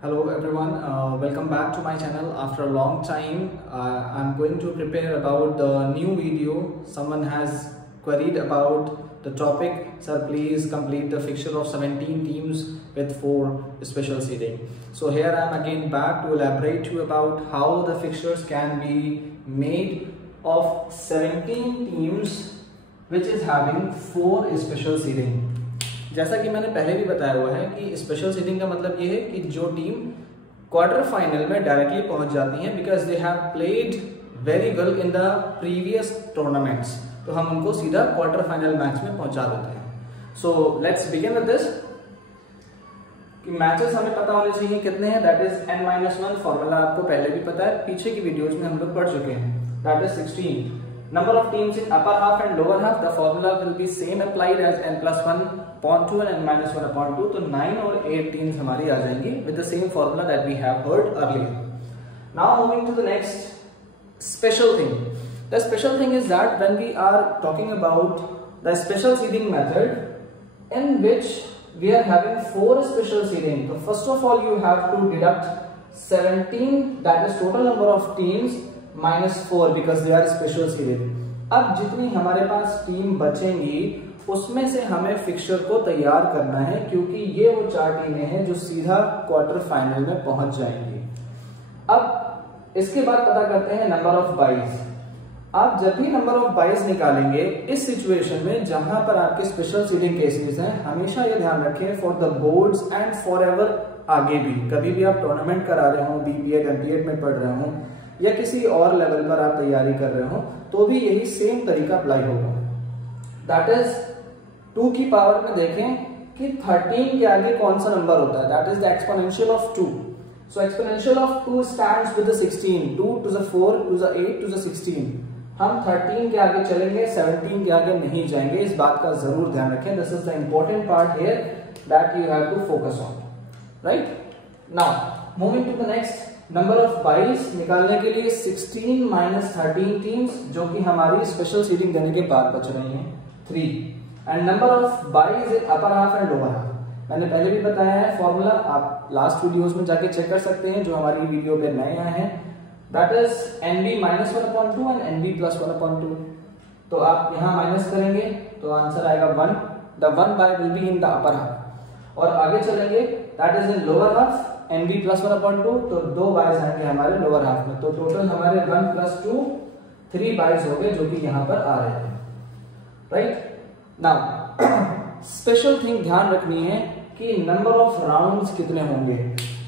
Hello everyone, welcome back to my channel. After a long time, I'm going to prepare about the new video. Someone has queried about the topic. Sir, please complete the fixture of 17 teams with 4 special seeding. So here I am again back to elaborate to you about how the fixtures can be made of 17 teams which is having 4 special seeding. जैसा कि मैंने पहले भी बताया हुआ है कि special seeding का मतलब ये है कि जो टीम क्वार्टर फाइनल में डायरेक्टली पहुंच जाती हैं because they have played very well in the previous tournaments, तो हम उनको सीधा क्वार्टर फाइनल मैच में पहुंचा देते हैं. So let's begin with this कि मैचेस हमें पता होने चाहिए कितने हैं. दैट इज n-1 फॉर्मूला आपको पहले भी पता है, पीछे की वीडियोज में हम लोग पढ़ चुके हैं. That is 16. Number of teams in upper half and lower half, the formula will be same applied as n+1/2 and n-1/2. तो 9 और 8 teams हमारी आ जाएंगी with the same formula that we have heard earlier. Now moving to the next special thing. The special thing is that when we are talking about the special seeding method in which we are having 4 special seeding, so first of all you have to deduct 17, that is total number of teams, -4 because they are special seeded. अब जितनी हमारे पास team बचेंगी उसमें से हमें fixture को तैयार करना है क्योंकि ये वो 4 टीमें हैं जो सीधा क्वार्टर फाइनल में पहुंच जाएंगी. अब इसके बाद पता करते हैं नंबर ऑफ बाइज. आप जब भी नंबर ऑफ बाइज निकालेंगे इस सिचुएशन में जहां पर आपके स्पेशल सीडिंग केसेस हैं, हमेशा ये ध्यान रखें for the boards and for ever, आगे भी कभी भी आप टूर्नामेंट करा रहे हो, बीपीएड एमपीएड में पढ़ रहे हो या किसी और लेवल पर आप तैयारी कर रहे हो, तो भी यही सेम तरीका अप्लाई होगा. दैट इज 2 की पावर में देखें कि 13 के आगे कौन सा नंबर होता है. That is the exponential of 2. So exponential of 2 stands with the 16. 2 to the 4 to the 8 to the 16. हम 13 के आगे चलेंगे, 17 के आगे नहीं जाएंगे. इस बात का जरूर ध्यान रखें. This is the important part here that you have to focus on. Right now moving to the next. Number of byes निकालने के लिए 16 - 13 टीम्स जो कि हमारी स्पेशल सीडिंग देने के बाद बच रही हैं 3. And number of byes in upper half and lower half. मैंने पहले भी बताया है फॉर्मूला, आप लास्ट वीडियोस में जाके चेक कर सकते हैं जो हमारी वीडियो पे नए आए हैं. That is nb-1/2 and nb+1/2. तो आप यहाँ माइनस करेंगे तो आंसर आएगा 1. The 1 bye will be in the upper half. और आगे चलेंगे that is in lower half nb+1/2, तो 2 बाइज आएंगे हमारे लोअर हाफ में. तो टोटल हमारे 1 + 2 3 बाइज हो गए जो कि यहाँ पर आ रहे हैं. राइट नाउ स्पेशल थिंग ध्यान रखनी है कि नंबर ऑफ राउंड्स कितने होंगे.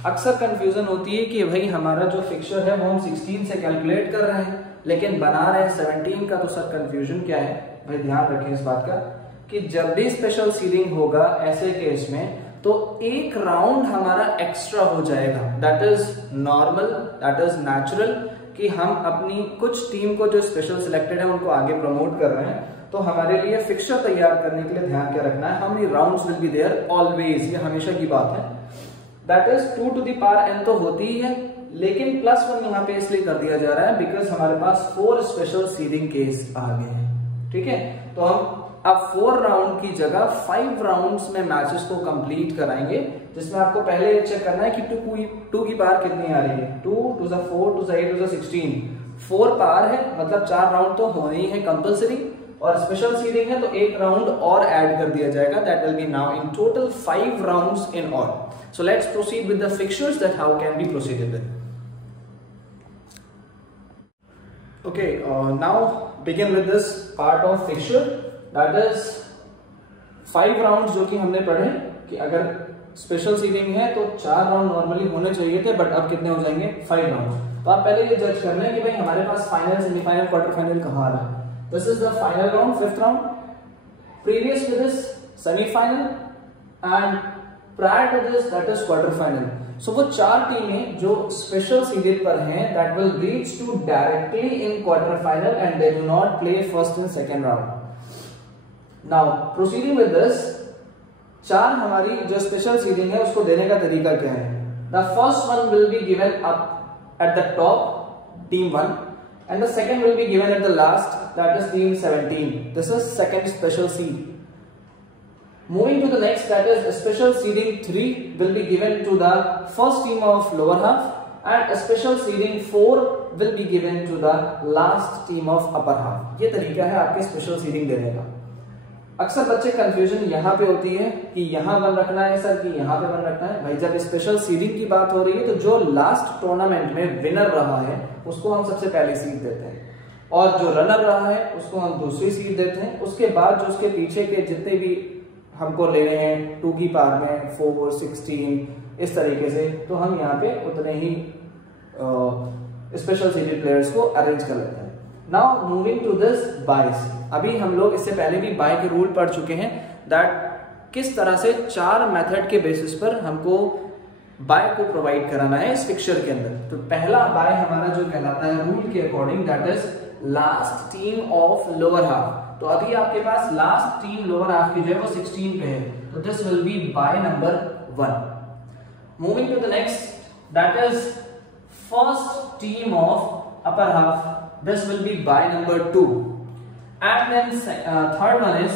अक्सर कंफ्यूजन होती है कि भाई हमारा जो फिक्सचर है वो हम 16 से कैलकुलेट कर रहे हैं लेकिन बना रहे हैं 17 का. तो सर कंफ्यूजन क्या है भाई, ध्यान रखें इस बात का कि जब भी स्पेशल सीडिंग होगा ऐसे केस में तो एक राउंड हमारा एक्स्ट्रा हो जाएगा. That is normal, that is natural कि हम अपनी कुछ टीम को जो स्पेशल सिलेक्टेड है उनको आगे प्रमोट कर रहे हैं. तो हमारे लिए फिक्सचर तैयार करने के लिए ध्यान क्या रखना है, हमें rounds will be there always, ये हमेशा की बात है. That is 2 to the power n तो होती ही है लेकिन +1 यहाँ पे इसलिए कर दिया जा रहा है बिकॉज हमारे पास 4 स्पेशल सीडिंग केस आ गए हैं. ठीक है, तो हम अब 4 राउंड की जगह 5 राउंड्स में मैचेस को कंप्लीट कराएंगे जिसमें आपको पहले चेक करना है कि 2 की पावर कितनी आ रही है. 2 to the 4 to the 8 to the 16. 4 power है मतलब 4 राउंड तो होने ही है कंपलसरी, और स्पेशल सीडिंग है तो एक राउंड और ऐड कर दिया जाएगा. That will be now in total 5 rounds in all. So let's proceed with the fixtures that how can be proceeded with. Okay, now begin with this part of fixture. That is 5 rounds जो कि हमने पढ़े कि अगर special seeding है तो 4 round normally होने चाहिए थे, बट अब कितने हो जाएंगे 5 राउंड. तो आप पहले ये जज कर रहे हैं कि भाई हमारे पास फाइनल, सेमीफाइनल, क्वार्टर फाइनल कहाँ आ रहा है. This is the final round, 5th round. Previous to this semifinal and prior to this that is quarter final. So वो 4 टीमें जो स्पेशल सीडेड पर हैं that will reach to directly in quarter final and they do not play first and second round. Now proceeding with this, 4 हमारी जो special seeding है उसको देने का तरीका क्या है. The first one will be given up at the top, team 1, and the second will be given at the last, that is team 17. This is second special seed. Moving to the next, that is special seeding 3 will be given to the first team of lower half and special seeding 4 will be given to the last team of upper half। ये तरीका है आपके special seeding देने का। अक्सर बच्चे confusion यहाँ पे होती है कि यहाँ वन रखना है सर कि यहाँ पे वन रखना है। भाई जब स्पेशल सीडिंग की बात हो रही है तो जो लास्ट टूर्नामेंट में विनर रहा है उसको हम सबसे पहले सीड देते हैं और जो रनर रहा है उसको हम दूसरी सीड देते हैं। उसके बाद जो उसके पीछे के जितने भी हमको ले रहे हैं 2 की पार में 4, 16 इस तरीके से, तो हम यहाँ पे उतने ही स्पेशल सीडेड प्लेयर्स को अरेंज कर लेते हैं। नाउ मूविंग टू दिस बाइस, अभी हम लोग इससे पहले भी बाय के रूल पढ़ चुके हैं दैट किस तरह से 4 मेथड के बेसिस पर हमको बाय को प्रोवाइड कराना है इस फिक्चर के अंदर। तो पहला बाय हमारा जो कहलाता है रूल के according that is last team of lower half. तो अभी आपके पास लास्ट टीम लोअर हाफ की जो है वो 16 पे है, तो this will be bye number 1। Moving to the next, that is first team of upper half, this will be by number 2, and then third one is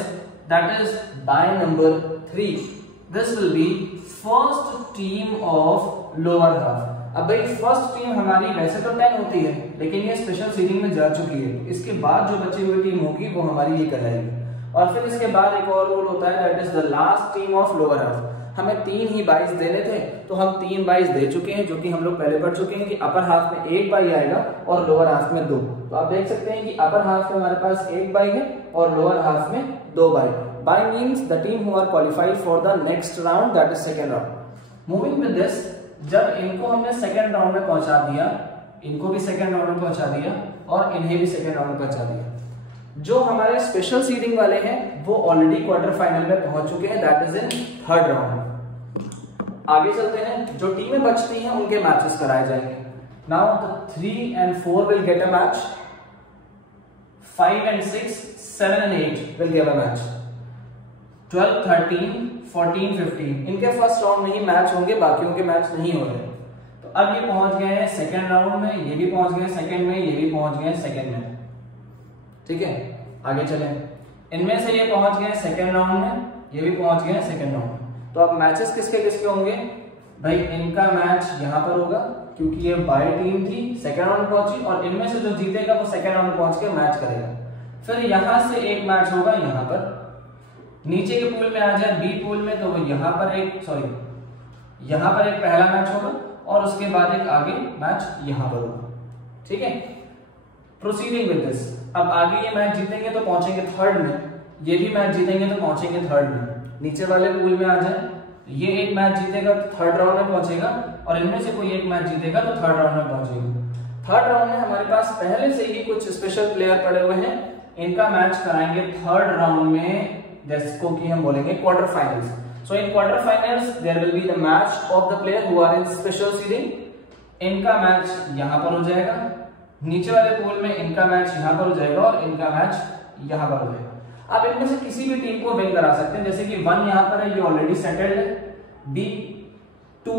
that is by number 3, this will be first team of lower half। अब भाई first team हमारी वैसे तो 10 होती है लेकिन ये special seeding में जा चुकी है, इसके बाद जो बची हुई टीम होगी वो हमारी ये कहलाएगी। और फिर इसके बाद एक और रूल होता है that is the last team of lower half. हमें 3 ही बाइस देने थे तो हम 3 बाइस दे चुके हैं, जो कि हम लोग पहले पढ़ चुके हैं कि अपर हाफ में 1 बाई आएगा और लोअर हाफ में 2। तो आप देख सकते हैं कि अपर हाफ में हमारे पास 1 बाई है और लोअर हाफ में 2 bye. Bye means the team who are qualified for the next round that is second round. Moving with this, जब इनको हमने सेकंड राउंड में पहुंचा दिया, इनको भी सेकंड राउंड में पहुंचा दिया और इन्हें भी सेकंड राउंड में पहुंचा दिया, जो हमारे स्पेशल सीडिंग वाले हैं वो ऑलरेडी क्वार्टर फाइनल में पहुंच चुके हैं that is in third round. आगे चलते हैं, जो टीमें बचती हैं उनके मैचेस कराए जाएंगे। Now the 3 and 4 will get a match, 5 and 6, 7 and 8 will give a match, 12, 13, 14, 15 इनके फर्स्ट राउंड में ही मैच होंगे, बाकियों के मैच नहीं हो रहे। तो अब ये पहुंच गए हैं सेकेंड राउंड में, ये भी पहुंच गए सेकेंड में, ये भी पहुंच गए सेकेंड में। ठीक है, आगे चलें। इनमें से ये पहुंच गए सेकेंड राउंड में, ये भी पहुंच गए सेकेंड राउंड में। तो अब मैचेस किसके किसके होंगे भाई? इनका मैच यहाँ पर होगा क्योंकि ये बाय टीम थी, सेकेंड राउंड पहुंची, और इनमें से जो जीतेगा वो सेकेंड राउंड पहुंच के मैच करेगा। फिर यहां से एक मैच होगा यहाँ पर, नीचे के पूल में आ जाए बी पूल में, तो वो यहाँ पर एक यहाँ पर एक पहला मैच होगा और उसके बाद एक आगे मैच यहाँ पर होगा। ठीक है, प्रोसीडिंग विद दिस, अब आगे ये मैच जीतेंगे तो पहुंचेंगे थर्ड में, ये भी मैच जीतेंगे तो पहुंचेंगे थर्ड में। नीचे वाले पूल में आ जाए, ये एक मैच जीतेगा तो थर्ड राउंड में पहुंचेगा और इनमें से कोई एक मैच जीतेगा तो थर्ड राउंड में पहुंचेगा। थर्ड राउंड में हमारे पास पहले से ही कुछ स्पेशल प्लेयर पड़े हुए हैं, इनका मैच कराएंगे थर्ड राउंड में, जिसको कि हम बोलेंगे quarter finals. So in quarter finals there will be the match of the player who are in special seeding. इनका मैच यहाँ पर हो जाएगा, नीचे वाले पूल में इनका मैच यहाँ पर हो जाएगा और इनका मैच यहाँ पर हो जाएगा। आप इनमें से किसी भी टीम को विन करा सकते हैं, जैसे कि 1 यहाँ पर है, ये ऑलरेडी सेटल्ड है, B2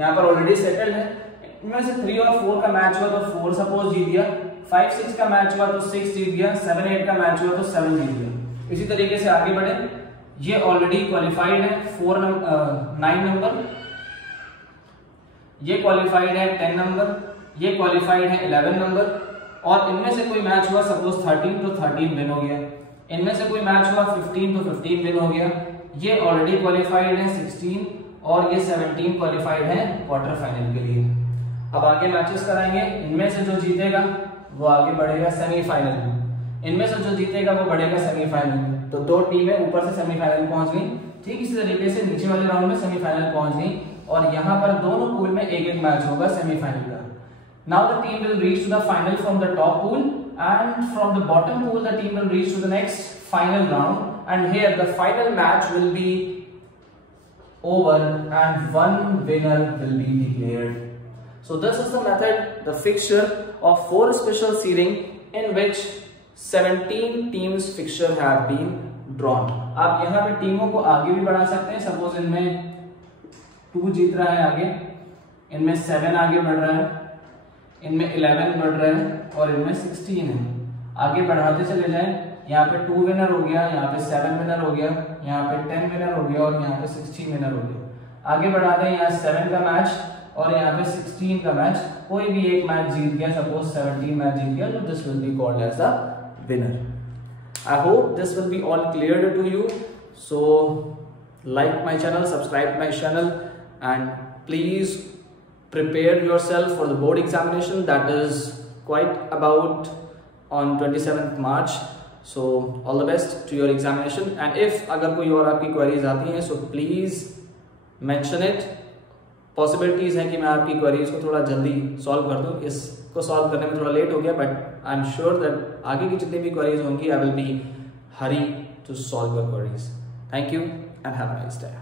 यहाँ पर ऑलरेडी सेटल्ड है। इनमें से 3 और 4 का मैच हुआ तो 4 सपोज जीत गया, 5, 6 का मैच हुआ तो 6 जीत गया, 7, 8 का मैच हुआ तो 7 जीत गया। इसी तरीके से आगे बढ़े, ये ऑलरेडी क्वालिफाइड है 9 नंबर, ये क्वालिफाइड है 10 नंबर, ये क्वालिफाइड है 11 नंबर, और इनमें से कोई मैच हुआ सपोज 13 तो 13 विन हो गया, इनमें से कोई मैच हुआ 15 तो 15 विन हो गया। ये ऑलरेडी क्वालिफाइड है 16 और ये 17 क्वालिफाइड है क्वार्टर फाइनल के लिए। अब आगे मैचेस कराएंगे, इनमें से जो जीतेगा वो आगे बढ़ेगा सेमीफाइनल में, इनमें से जो जीतेगा वो बढ़ेगा सेमीफाइनल में। तो 2 टीमें ऊपर से सेमीफाइनल पहुंच गई, ठीक इसी तरीके से नीचे वाले राउंड में सेमीफाइनल पहुंच गई, और यहाँ पर दोनों पूल में एक एक मैच होगा सेमीफाइनल का। Now the team will reach to the final from the top pool, and from the bottom pool the team will reach to the next final round, and here the final match will be over and one winner will be declared. So this is the method, the fixture of 4 special seeding in which 17 teams fixture have been drawn. आप यहाँ पे टीमों को आगे भी बढ़ा सकते हैं, सपोज इनमें 2 जीत रहा है आगे, इनमें 7 आगे बढ़ रहा है, इनमें 11 बढ़ रहा है और इनमें 16 है। आगे बढ़ाते चले जाएं, यहाँ पे 2 विनर हो गया, यहाँ पे 7 विनर हो गया, यहाँ पे 10 विनर हो गया और यहाँ पे 16 विनर हो गया। आगे बढ़ाते हैं, यहाँ 7 का मैच और यहाँ पे 16 का मैच, कोई भी एक मैच जीत गया, सपोज 17 मैच जीत गया, तो this will be called as the winner. I hope this will be all clear to you. So like my channel, subscribe my channel, and please prepare yourself for the board examination that is quite about on 27th March. So all the best to your examination, and if अगर कोई और आपकी queries आती हैं so please mention it. Possibilities हैं कि मैं आपकी queries को थोड़ा जल्दी solve कर दूँ, इसको solve करने में थोड़ा लेट हो गया, but I'm sure that आगे की जितनी भी queries होंगी I will be hurry to solve your queries. Thank you and have a nice day.